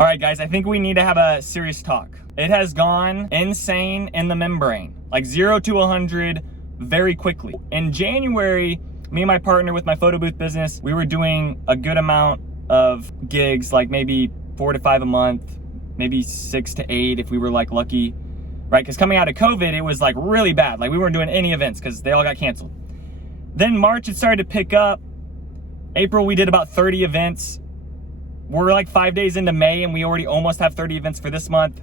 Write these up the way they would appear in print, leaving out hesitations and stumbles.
All right, guys, I think we need to have a serious talk. It has gone insane in the membrane, like 0 to 100 very quickly. In January, me and my partner with my photo booth business, we were doing a good amount of gigs, like maybe 4 to 5 a month, maybe 6 to 8 if we were like lucky, right? Because coming out of COVID, it was like really bad. Like we weren't doing any events because they all got canceled. Then March, it started to pick up. April, we did about 30 events. We're like 5 days into May and we already almost have 30 events for this month.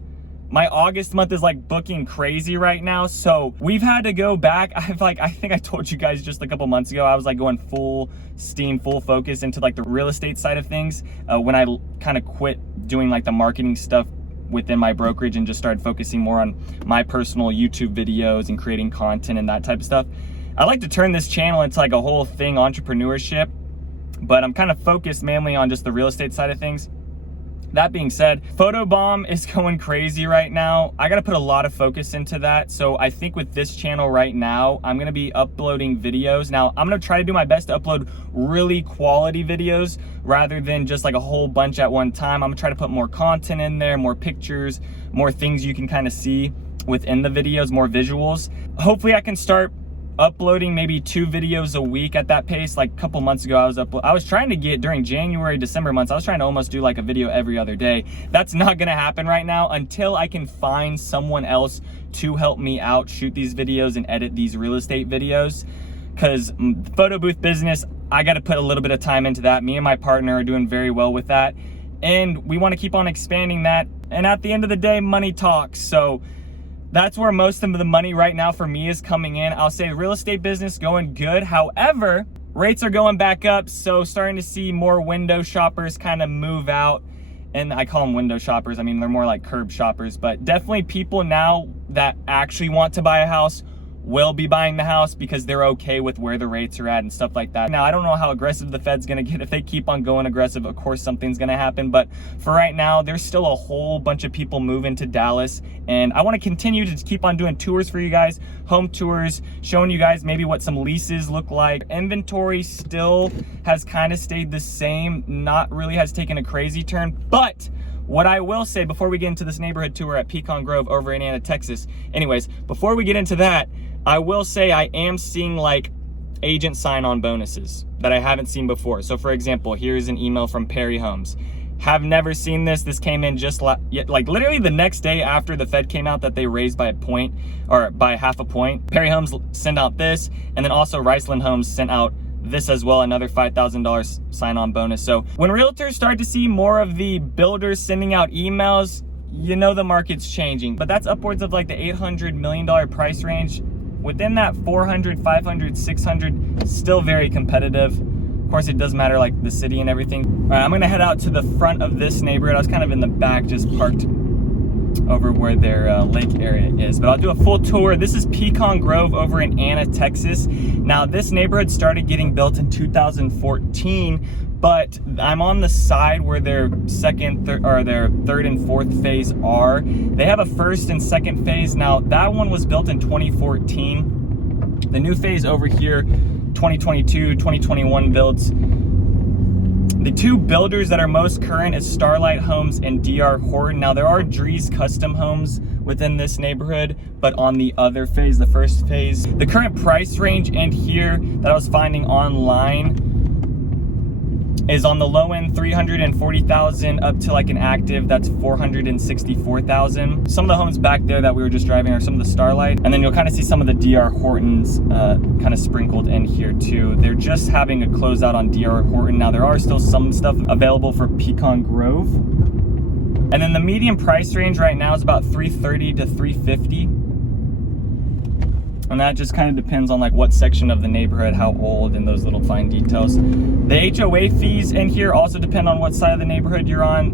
My August month is like booking crazy right now. So we've had to go back. I think I told you guys just a couple months ago, I was like going full steam, full focus into like the real estate side of things when I kind of quit doing like the marketing stuff within my brokerage and just started focusing more on my personal YouTube videos and creating content and that type of stuff. I like to turn this channel into like a whole thing, entrepreneurship, but I'm kind of focused mainly on just the real estate side of things. That being said, Photobomb is going crazy right now. I got to put a lot of focus into that. So I think with this channel right now, I'm going to be uploading videos. Now, I'm going to try to do my best to upload really quality videos rather than just like a whole bunch at one time. I'm going to try to put more content in there, more pictures, more things you can kind of see within the videos, more visuals. Hopefully I can start uploading maybe 2 videos a week at that pace. Like a couple months ago, I was trying to get during January, December months, I was trying to almost do like a video every other day. That's not gonna happen right now until I can find someone else to help me out, shoot these videos and edit these real estate videos. Cause photo booth business, I gotta put a little bit of time into that. Me and my partner are doing very well with that. And we wanna keep on expanding that. And at the end of the day, money talks. So that's where most of the money right now for me is coming in. I'll say real estate business going good. However, rates are going back up. So starting to see more window shoppers kind of move out. And I call them window shoppers. I mean, they're more like curb shoppers, but definitely people now that actually want to buy a house will be buying the house because they're okay with where the rates are at and stuff like that. Now, I don't know how aggressive the Fed's gonna get. If they keep on going aggressive, of course something's gonna happen. But for right now, there's still a whole bunch of people moving to Dallas. And I wanna continue to keep on doing tours for you guys, home tours, showing you guys maybe what some leases look like. Inventory still has kind of stayed the same, not really has taken a crazy turn. But what I will say before we get into this neighborhood tour at Pecan Grove over in Anna, Texas, anyways, before we get into that, I will say I am seeing like agent sign-on bonuses that I haven't seen before. So for example, here's an email from Perry Homes. Have never seen this. This came in just like literally the next day after the Fed came out that they raised by a point or by half a point. Perry Homes sent out this, and then also Riceland Homes sent out this as well, another $5,000 sign-on bonus. So when realtors start to see more of the builders sending out emails, you know the market's changing. But that's upwards of like the $800 million price range. Within that 400, 500, 600, still very competitive. Of course, it does matter like the city and everything. All right, I'm gonna head out to the front of this neighborhood. I was kind of in the back, just parked over where their lake area is. But I'll do a full tour. This is Pecan Grove over in Anna, Texas. Now, this neighborhood started getting built in 2014, but I'm on the side where their third and fourth phase are. They have a first and second phase. Now, that one was built in 2014. The new phase over here, 2022, 2021 builds. The 2 builders that are most current is Starlight Homes and DR Horton. Now, there are Drees Custom Homes within this neighborhood, but on the other phase, the first phase, the current price range in here that I was finding online is on the low end 340,000 up to like an active that's 464,000. Some of the homes back there that we were just driving are some of the Starlight, and then you'll kind of see some of the DR Hortons kind of sprinkled in here too. They're just having a closeout on DR Horton. Now there are still some stuff available for Pecan Grove, and then the median price range right now is about 330 to 350. And that just kind of depends on like what section of the neighborhood, how old, and those little fine details. The HOA fees in here also depend on what side of the neighborhood you're on,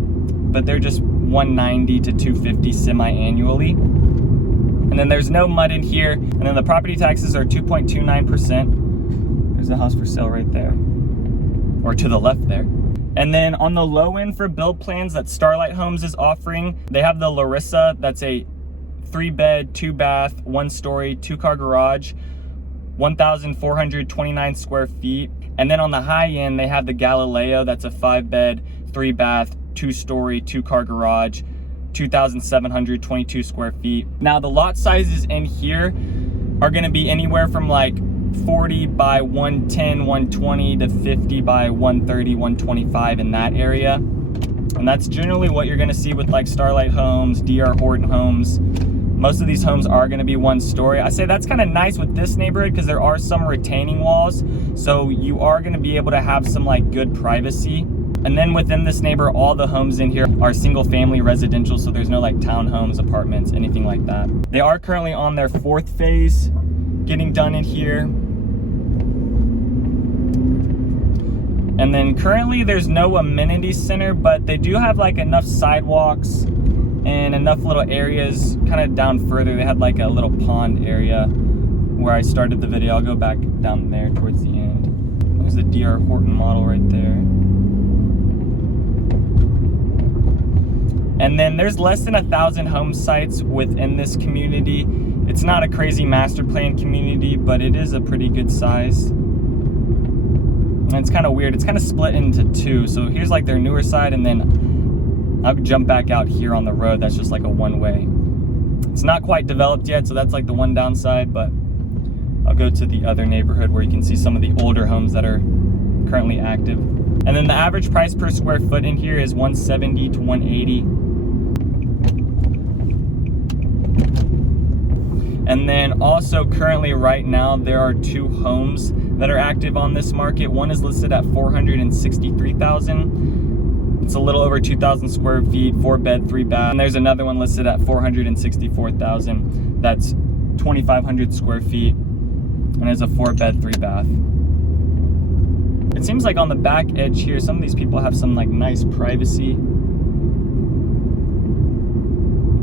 but they're just $190 to $250 semi-annually. And then there's no mud in here. And then the property taxes are 2.29%. There's a house for sale right there, or to the left there. And then on the low end for build plans that Starlight Homes is offering, they have the Larissa, that's a 3-bed, 2-bath, 1-story, 2-car garage, 1,429 square feet. And then on the high end, they have the Galileo, that's a 5-bed, 3-bath, 2-story, 2-car garage, 2,722 square feet. Now the lot sizes in here are gonna be anywhere from like 40 by 110, 120 to 50 by 130, 125 in that area. And that's generally what you're gonna see with like Starlight Homes, DR Horton Homes. Most of these homes are gonna be 1-story. I say that's kind of nice with this neighborhood because there are some retaining walls. So you are gonna be able to have some like good privacy. And then within this neighborhood, all the homes in here are single family residential. So there's no like townhomes, apartments, anything like that. They are currently on their 4th phase, getting done in here. And then currently there's no amenity center, but they do have like enough sidewalks and enough little areas kind of down further. They had like a little pond area where I started the video. I'll go back down there towards the end. There's the DR Horton model right there. And then there's less than 1,000 home sites within this community. It's not a crazy master plan community, but it is a pretty good size. And it's kind of weird. It's kind of split into 2. So here's like their newer side, and then I'll jump back out here on the road. That's just like a one-way. It's not quite developed yet, so that's like the one downside, but I'll go to the other neighborhood where you can see some of the older homes that are currently active. And then the average price per square foot in here is $170 to $180. And then also currently right now, there are 2 homes that are active on this market. One is listed at $463,000. It's a little over 2,000 square feet, 4-bed, 3-bath. And there's another one listed at $464,000. That's 2,500 square feet, and it's a 4-bed, 3-bath. It seems like on the back edge here, some of these people have some like nice privacy.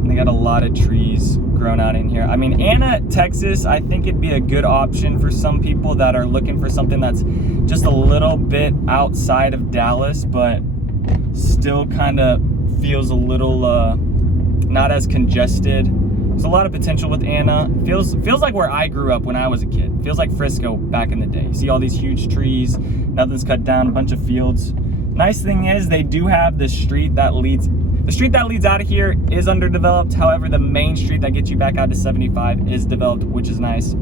They got a lot of trees grown out in here. I mean, Anna, Texas, I think it'd be a good option for some people that are looking for something that's just a little bit outside of Dallas, but still kind of feels a little not as congested. There's a lot of potential with Anna. Feels like where I grew up when I was a kid. Feels like Frisco back in the day. You see all these huge trees, nothing's cut down, a bunch of fields. Nice thing is they do have the street that leads out of here is underdeveloped. However, the main street that gets you back out to 75 is developed, which is nice.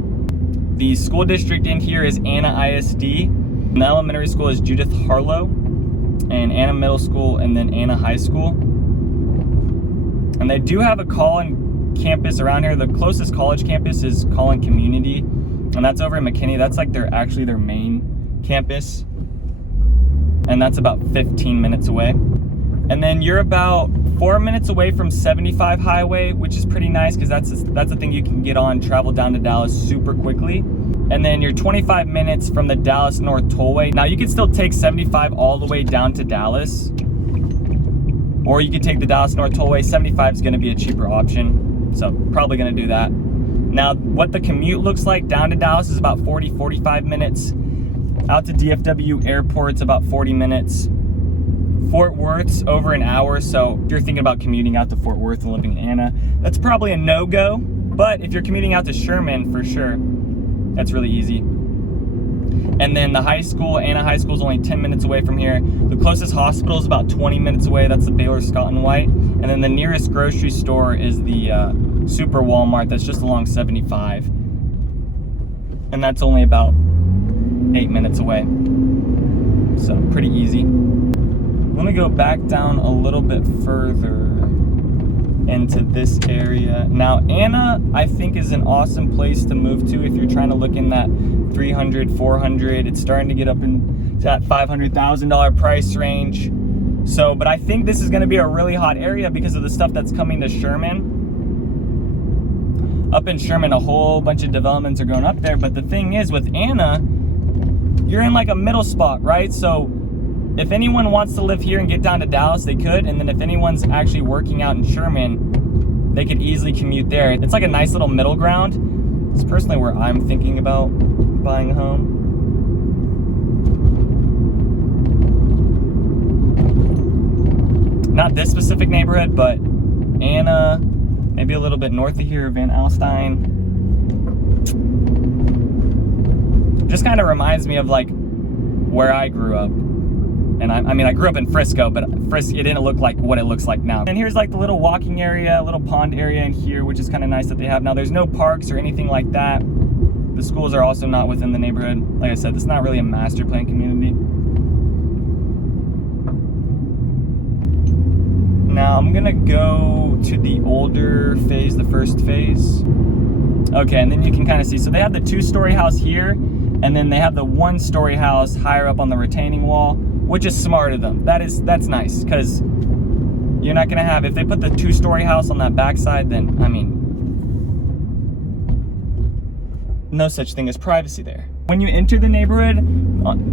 The school district in here is Anna ISD. And the elementary school is Judith Harlow, and Anna Middle School, and then Anna High School. And they do have a Collin campus around here. The closest college campus is Collin Community, and that's over in McKinney. That's like their main campus, and that's about 15 minutes away. And then you're about 4 minutes away from 75 highway, which is pretty nice because that's the thing you can get on, travel down to Dallas super quickly. And then you're 25 minutes from the Dallas North Tollway. Now you can still take 75 all the way down to Dallas, or you can take the Dallas North Tollway. 75 is gonna be a cheaper option, so probably gonna do that. Now what the commute looks like down to Dallas is about 40-45 minutes. Out to DFW Airport, it's about 40 minutes. Fort Worth's over an hour, so if you're thinking about commuting out to Fort Worth and living in Anna, that's probably a no-go. But if you're commuting out to Sherman, for sure, that's really easy. And then the high school, Anna High School, is only 10 minutes away from here. The closest hospital is about 20 minutes away. That's the Baylor Scott and White. And then the nearest grocery store is the Super Walmart. That's just along 75. And that's only about 8 minutes away. So pretty easy. Let me go back down a little bit further into this area. Now, Anna, I think, is an awesome place to move to if you're trying to look in that 300, 400. It's starting to get up into that $500,000 price range. So, but I think this is going to be a really hot area because of the stuff that's coming to Sherman. Up in Sherman, a whole bunch of developments are going up there. But the thing is, with Anna, you're in like a middle spot, right? So if anyone wants to live here and get down to Dallas, they could. And then if anyone's actually working out in Sherman, they could easily commute there. It's like a nice little middle ground. It's personally where I'm thinking about buying a home. Not this specific neighborhood, but Anna, maybe a little bit north of here, Van Alstyne. Just kind of reminds me of like where I grew up. And I mean, I grew up in Frisco, but it didn't look like what it looks like now. And here's like the little walking area, a little pond area in here, which is kind of nice that they have now. There's no parks or anything like that. The schools are also not within the neighborhood. Like I said, it's not really a master plan community. Now I'm gonna go to the older phase, the first phase. Okay, and then you can kind of see, so they have the 2-story house here, and then they have the 1-story house higher up on the retaining wall, which is smart of them. That's nice, because you're not gonna have, if they put the 2-story house on that backside, then, I mean, no such thing as privacy there. When you enter the neighborhood,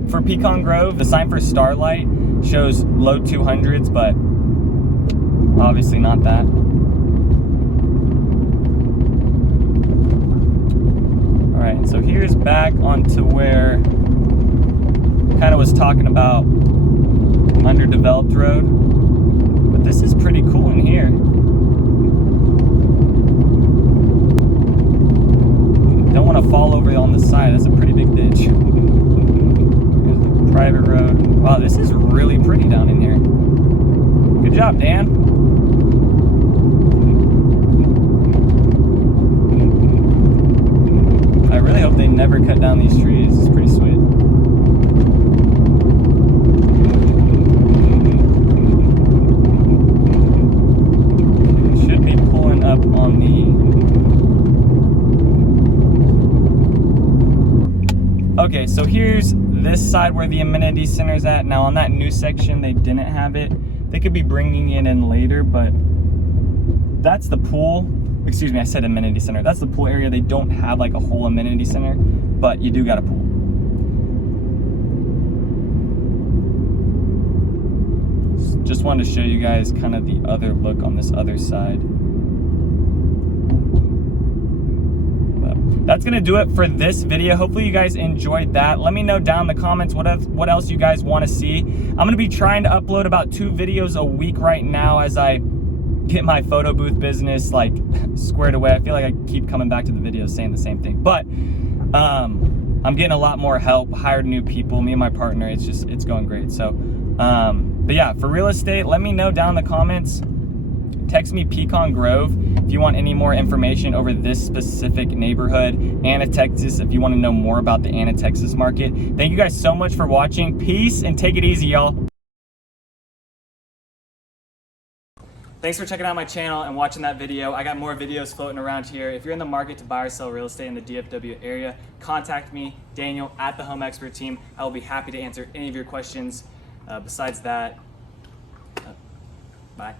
for Pecan Grove, the sign for Starlight shows low 200s, but obviously not that. Alright, so here's back onto where kind of was talking about underdeveloped road. But this is pretty cool in here. Don't want to fall over on the side, that's a pretty big ditch. Here's a private road. Wow, this is really pretty down in here. Good job, Dan. I really hope they never cut down these trees. It's pretty sweet. Should be pulling up on the... Okay, so here's this side where the amenity center is at. Now on that new section, they didn't have it. They could be bringing it in later, but that's the pool. Excuse me, I said amenity center. That's the pool area. They don't have like a whole amenity center, but you do got a pool. Just wanted to show you guys kind of the other look on this other side. But that's gonna do it for this video. Hopefully you guys enjoyed that. Let me know down in the comments what else you guys want to see. I'm gonna be trying to upload about 2 videos a week right now as I get my photo booth business like squared away. I feel like I keep coming back to the videos saying the same thing, but I'm getting a lot more help, hired new people, me and my partner. It's going great. So but yeah, for real estate, let me know down in the comments. Text me Pecan Grove if you want any more information over this specific neighborhood, Anna, Texas, if you want to know more about the Anna, Texas market. Thank you guys so much for watching. Peace and take it easy, y'all. Thanks for checking out my channel and watching that video. I got more videos floating around here. If you're in the market to buy or sell real estate in the DFW area, contact me, Daniel, at the Home Expert Team. I will be happy to answer any of your questions. Besides that, bye.